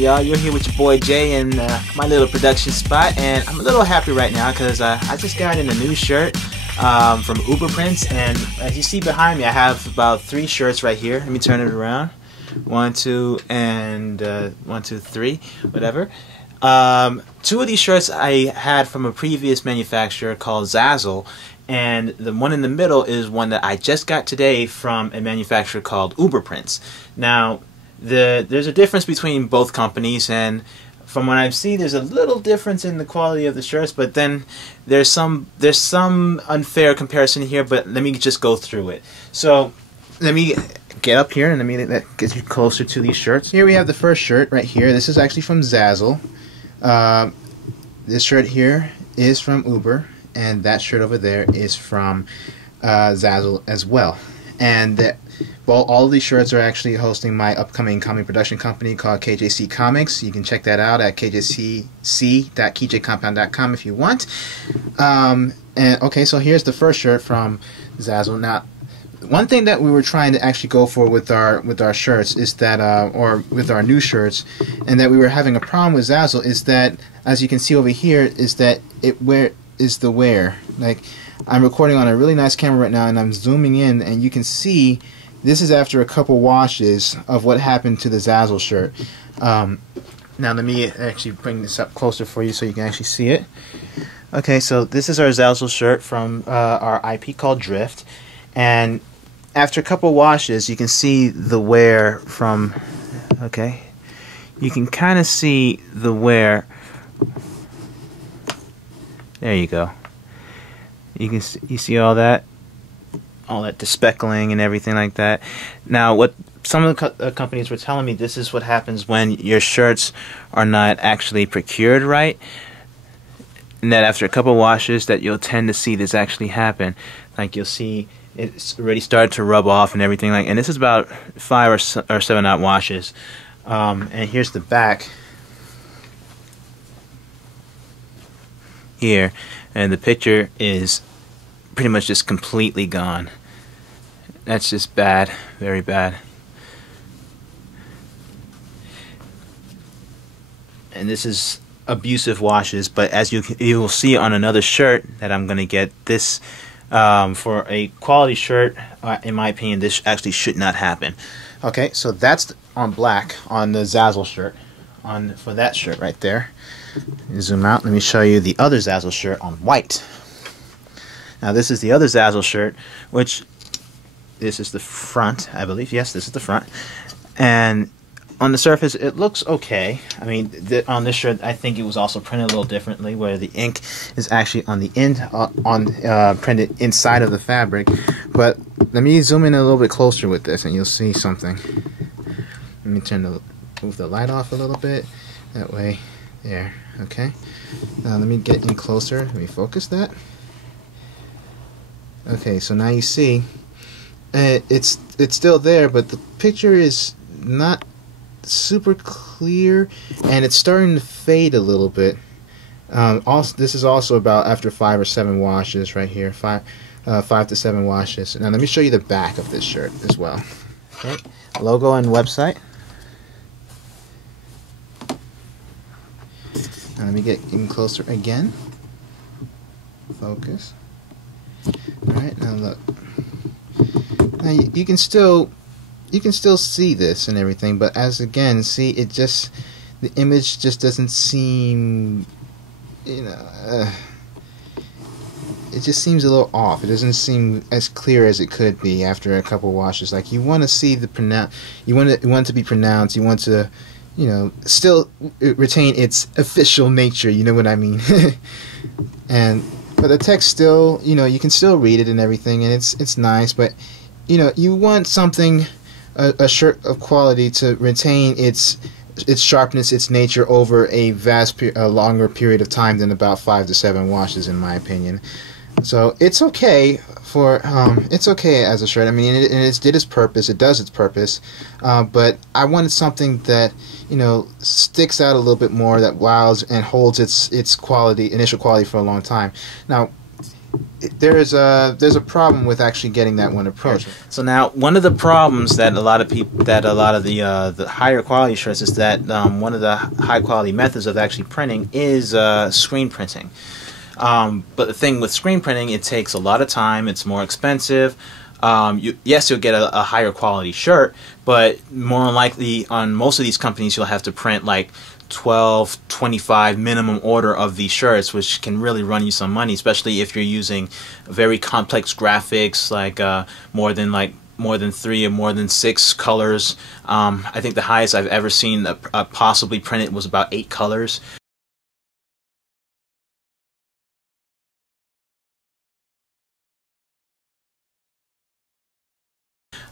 y'all? You're here with your boy Jay in my little production spot, and I'm a little happy right now because I just got in a new shirt from Uberprints, and as you see behind me, I have about 3 shirts right here. Let me turn it around. 1, 2, and 1, 2, 3, whatever. 2 of these shirts I had from a previous manufacturer called Zazzle, and the one in the middle is one that I just got today from a manufacturer called Uberprints. Now, there's a difference between both companies, and from what I've seen, there's a little difference in the quality of the shirts, but then there's some unfair comparison here, but let me just go through it. So let me get up here and let me get you closer to these shirts. Here we have the first shirt right here. This is actually from Zazzle. This shirt here is from Uber, and that shirt over there is from Zazzle as well. And all of these shirts are actually hosting my upcoming comic production company called KJC Comics. You can check that out at kjc.keyjcompound.com if you want. And okay, so here's the first shirt from Zazzle. Now, one thing that we were trying to actually go for with our shirts is that, or with our new shirts, and that we were having a problem with Zazzle is that, as you can see over here, is that the wear. Like, I'm recording on a really nice camera right now, and I'm zooming in, and you can see this is after a couple washes of what happened to the Zazzle shirt. Now let me actually bring this up closer for you so you can actually see it. Okay, so this is our Zazzle shirt from our IP called Drift, and after a couple washes you can see the wear from, okay, you can kind of see the wear. There you go. You see all that despeckling and everything like that. Now, what some of the companies were telling me, this is what happens when your shirts are not actually procured right, and that after a couple washes that you'll tend to see this actually happen. Like, you'll see it's already started to rub off and everything like. And this is about 5 or 7 odd washes. And here's the back here, and the picture is pretty much just completely gone. That's just bad, very bad. And this is abusive washes, but as you will see on another shirt that I'm gonna get, this for a quality shirt, in my opinion, this actually should not happen. Okay, so that's on black on the Zazzle shirt, for that shirt right there. Zoom out. Let me show you the other Zazzle shirt on white. Now this is the other Zazzle shirt, which this is the front, I believe. Yes, this is the front. And on the surface, it looks okay. I mean, on this shirt, I think it was also printed a little differently, where the ink is actually on the printed inside of the fabric. But let me zoom in a little bit closer with this, and you'll see something. Let me move the light off a little bit. That way, there. Okay. Now let me get in closer. Let me focus that. Okay, so now you see it's still there, but the picture is not super clear, and it's starting to fade a little bit. Also, this is also about after 5 or 7 washes right here, 5 to 7 washes. Now let me show you the back of this shirt as well. Okay, logo and website. Now let me get in closer again. Focus. Alright, now look. Now you can still see this and everything, but as again, see, the image just doesn't seem, it just seems a little off. It doesn't seem as clear as it could be after a couple washes. Like, you want to see you want it to be pronounced. You want to, still retain its official nature. You know what I mean? But the text still, you can still read it and everything, and it's nice. But you want something, a shirt of quality, to retain its sharpness, its nature over a longer period of time than about 5 to 7 washes, in my opinion. So it's okay it's okay as a shirt. I mean, it did its purpose. It does its purpose. But I wanted something that sticks out a little bit more, that wows and holds its initial quality for a long time. Now, there's a problem with actually getting that one approach. So now, one of the problems that a lot of the higher quality shirts is that one of the high quality methods of actually printing is screen printing. But the thing with screen printing, it takes a lot of time. It's more expensive. Yes, you'll get a higher quality shirt, but more than likely on most of these companies, you'll have to print like 12, 25 minimum order of these shirts, which can really run you some money, especially if you're using very complex graphics, like more than 3 or more than 6 colors. I think the highest I've ever seen possibly printed was about 8 colors.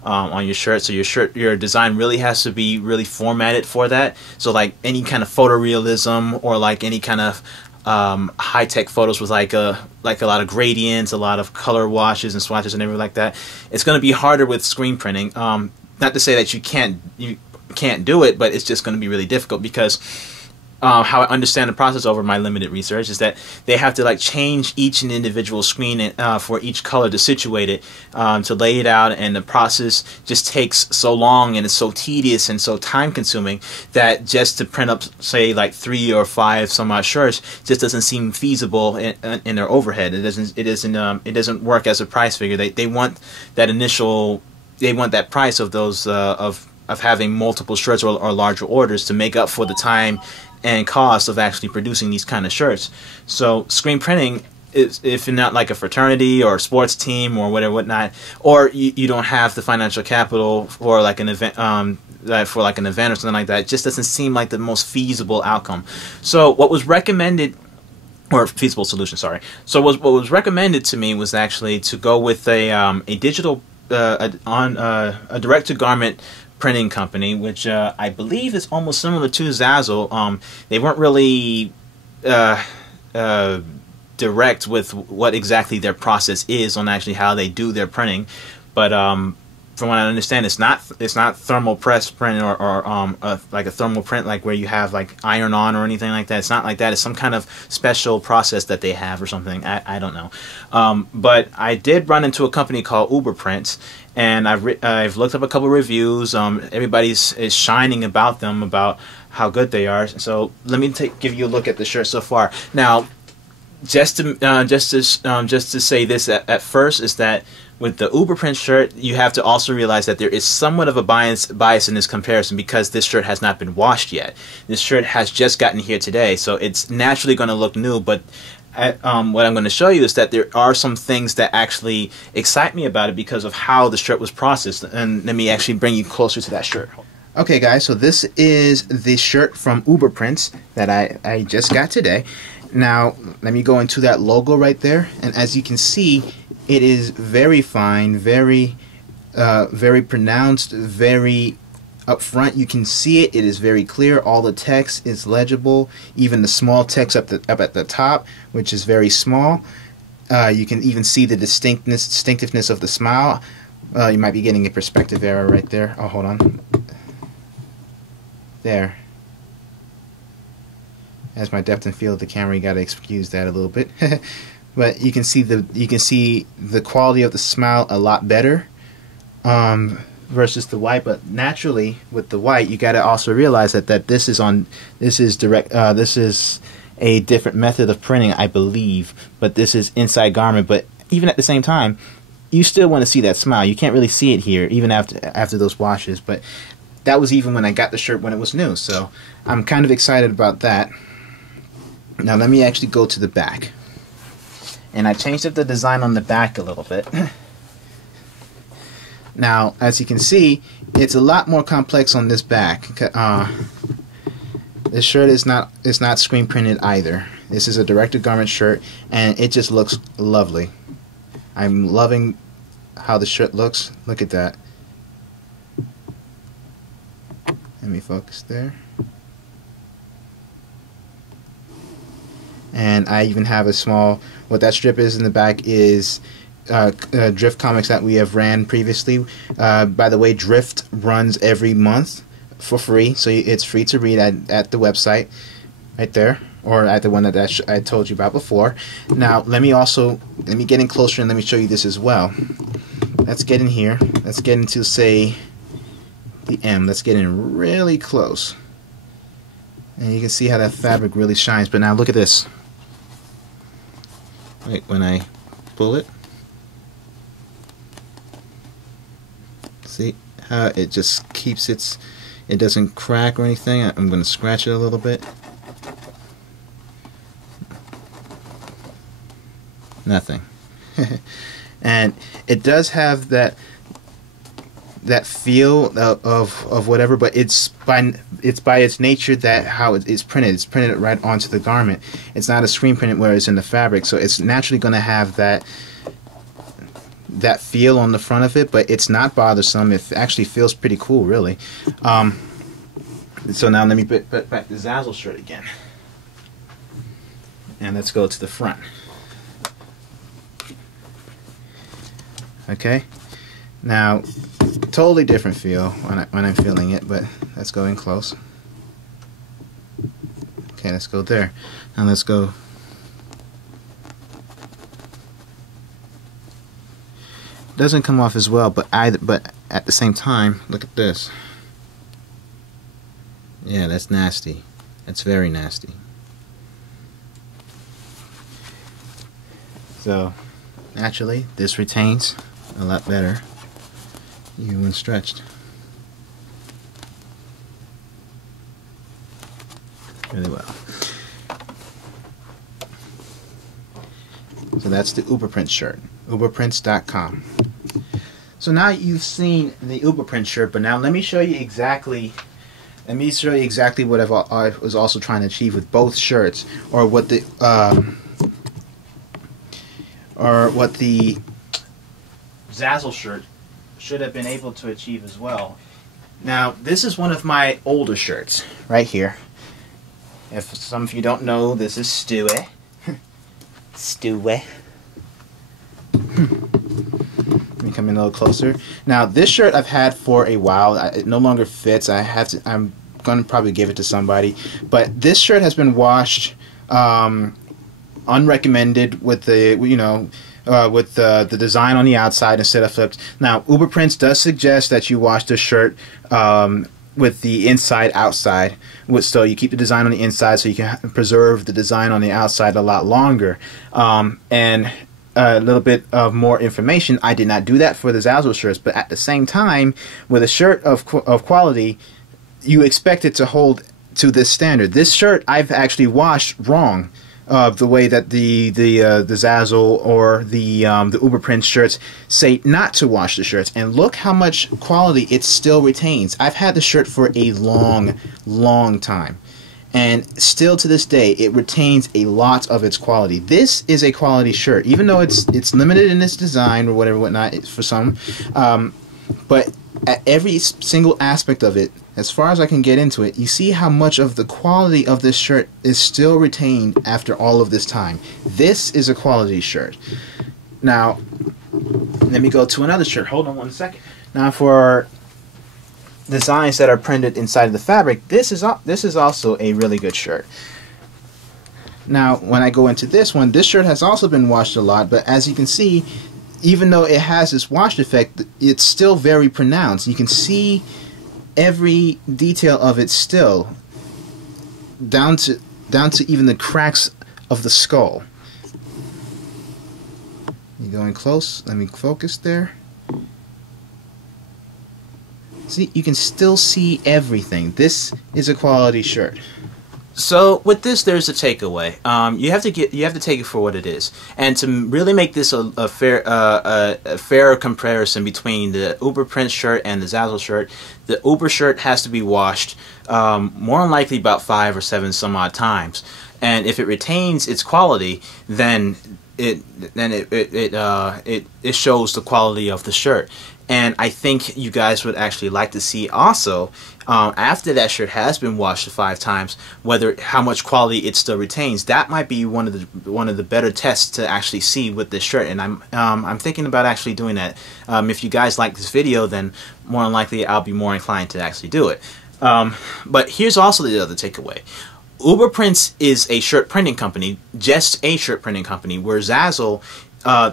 On your shirt, so your design really has to be really formatted for that. So like any kind of photorealism or like any kind of high-tech photos with like a lot of gradients, a lot of color washes and swatches and everything like that, it's going to be harder with screen printing. Not to say that you can't do it, but it's just going to be really difficult because how I understand the process over my limited research is that they have to like change each and individual screen for each color to situate it, to lay it out, and the process just takes so long and it's so tedious and so time consuming that just to print up say like 3 or 5 some odd shirts just doesn't seem feasible in their overhead. It doesn't work as a price figure. They want that price of those of having multiple shirts or larger orders to make up for the time and cost of actually producing these kind of shirts. So screen printing is, if you're not like a fraternity or a sports team or whatnot, or you don't have the financial capital for like an event, or something like that, it just doesn't seem like the most feasible outcome. So what was recommended, or feasible solution, sorry. So what was recommended to me was actually to go with a digital a direct to garment printing company, which I believe is almost similar to Zazzle. They weren't really direct with what exactly their process is on actually how they do their printing, but from what I understand, it's not thermal press print or like a thermal print like where you have like iron on or anything like that. It's not like that. It's some kind of special process that they have or something. I don't know. But I did run into a company called Uberprints, and I've looked up a couple reviews. Everybody's is shining about them, about how good they are. So let me give you a look at the shirt so far. Now, just to say this at first is that with the Uberprint shirt, you have to also realize that there is somewhat of a bias in this comparison because this shirt has not been washed yet. This shirt has just gotten here today, so it's naturally going to look new, but what I'm going to show you is that there are some things that actually excite me about it because of how the shirt was processed. And let me actually bring you closer to that shirt. Okay guys, so this is the shirt from Uberprints that I just got today. Now, let me go into that logo right there, and as you can see, it is very fine, very pronounced, very up front. You can see it. It is very clear. All the text is legible. Even the small text up at the top, which is very small. You can even see the distinctiveness of the smile. You might be getting a perspective error right there. Oh, hold on. There. As my depth and field of the camera, you gotta excuse that a little bit. But you can see the quality of the smile a lot better versus the white. But naturally, with the white, you gotta also realize that this is a different method of printing, I believe. But this is inside garment. But even at the same time, you still want to see that smile. You can't really see it here, even after those washes. But that was even when I got the shirt when it was new. So I'm kind of excited about that. Now let me actually go to the back. And I changed up the design on the back a little bit. Now, as you can see, it's a lot more complex on this back. This shirt is not screen printed either. This is a direct-to-garment shirt, and it just looks lovely. I'm loving how the shirt looks. Look at that. Let me focus there. And I even have a small, what that strip is in the back is Drift comics that we have ran previously. By the way, Drift runs every month for free, so it's free to read at the website right there, or at the one that I told you about before. Now let me also let me get in closer and let me show you this as well. Let's get in here. Let's get into, say, the M. Let's get in really close. And you can see how that fabric really shines. But now look at this. Right, when I pull it, see how it just keeps it doesn't crack or anything. I'm going to scratch it a little bit. Nothing. And it does have that feel of whatever, but it's by its nature that how it's printed. It's printed right onto the garment. It's not a screen printed where it's in the fabric, so it's naturally going to have that feel on the front of it, but it's not bothersome. It actually feels pretty cool, really. So now let me put back the Zazzle shirt again, and let's go to the front. Okay, now totally different feel when I'm feeling it, but let's go in close. Okay, let's go there. Now let's go. Doesn't come off as well, but at the same time, look at this. Yeah, that's nasty. That's very nasty. So naturally, this retains a lot better even when stretched. Really well. So that's the Uberprints shirt. Uberprints.com. So now you've seen the Uberprint shirt, but now let me show you exactly. Let me show you exactly what I was also trying to achieve with both shirts, or what the Zazzle shirt should have been able to achieve as well. Now, this is one of my older shirts right here. If some of you don't know, this is Stewie. Stewie. Let me come in a little closer. Now, this shirt I've had for a while. It no longer fits. I'm going to probably give it to somebody. But this shirt has been washed unrecommended with the with the design on the outside instead of flipped. Now, Uberprints does suggest that you wash the shirt with the inside outside, so you keep the design on the inside so you can preserve the design on the outside a lot longer. And a little bit of more information, I did not do that for the Zazzle shirts, but at the same time, with a shirt of quality, you expect it to hold to this standard. This shirt I've actually washed wrong. The way that the Zazzle or the Uberprint shirts say not to wash the shirts, and look how much quality it still retains. I've had the shirt for a long time, and still to this day it retains a lot of its quality. This is a quality shirt, even though it's limited in its design or whatnot for some, but at every single aspect of it, as far as I can get into it, you see how much of the quality of this shirt is still retained after all of this time. This is a quality shirt. Now, let me go to another shirt. Hold on one second. Now, for designs that are printed inside the fabric, this is also a really good shirt. Now, when I go into this one, this shirt has also been washed a lot, but as you can see, even though it has this wash effect, it's still very pronounced. You can see every detail of it still, down to even the cracks of the skull. You go in close. Let me focus there. See, you can still see everything. This is a quality shirt. So with this, there's a takeaway. You have to take it for what it is, and to really make this a fair comparison between the Uberprint shirt and the Zazzle shirt, the Uber shirt has to be washed more than likely about 5 or 7 some odd times, and if it retains its quality, then it shows the quality of the shirt. And I think you guys would actually like to see also, after that shirt has been washed 5 times, how much quality it still retains. That might be one of the better tests to actually see with this shirt. And I'm thinking about actually doing that. If you guys like this video, then more than likely I'll be more inclined to actually do it. But here's also the other takeaway. Uberprints is a shirt printing company, just a shirt printing company, where Zazzle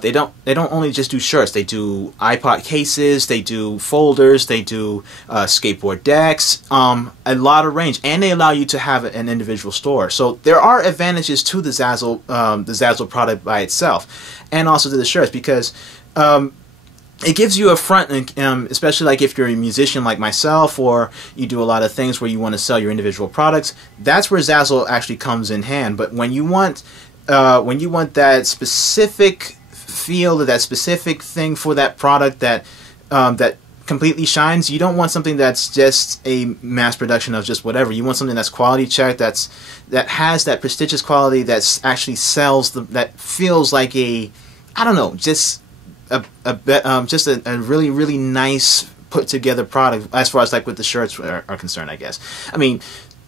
they don't only just do shirts. They do iPod cases, they do folders, they do skateboard decks, a lot of range, and they allow you to have an individual store. So there are advantages to the Zazzle product by itself, and also to the shirts, because it gives you a front, especially like if you're a musician like myself, or you do a lot of things where you want to sell your individual products. That's where Zazzle actually comes in hand. But when you want that specific feel, or that specific thing for that product that that completely shines, you don't want something that's just a mass production of just whatever. You want something that's quality checked, that has that prestigious quality, that's actually sells, that feels like a, I don't know, just a really, really nice put together product, as far as like with the shirts are concerned, I guess. I mean,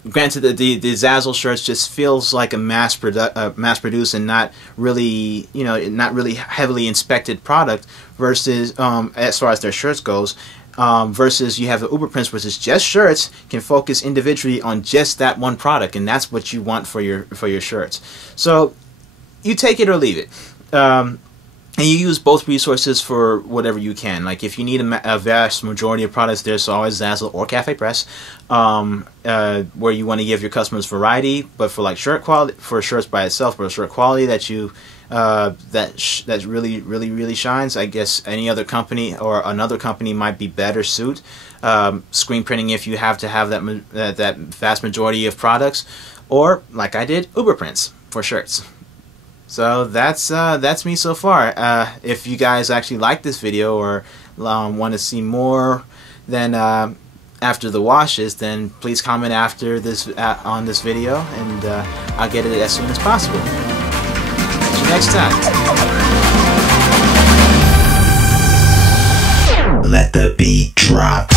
granted, the Zazzle shirts just feels like a mass produced and not really, you know, not really heavily inspected product, versus as far as their shirts goes, versus you have the Uberprints, which is just shirts, can focus individually on just that one product, and that's what you want for your shirts. So you take it or leave it. And you use both resources for whatever you can. Like if you need a vast majority of products, there's always Zazzle or Cafe Press, where you want to give your customers variety. But for like shirt quality, for shirts by itself, for shirt quality that you that really, really, really shines, I guess any other company or another company might be better suit. Screen printing, if you have to have that vast majority of products, or like I did, Uberprints for shirts. So that's me so far. If you guys actually like this video, or want to see more than after the washes, then please comment after this on this video, and I'll get it as soon as possible. See you next time. Let the beat drop.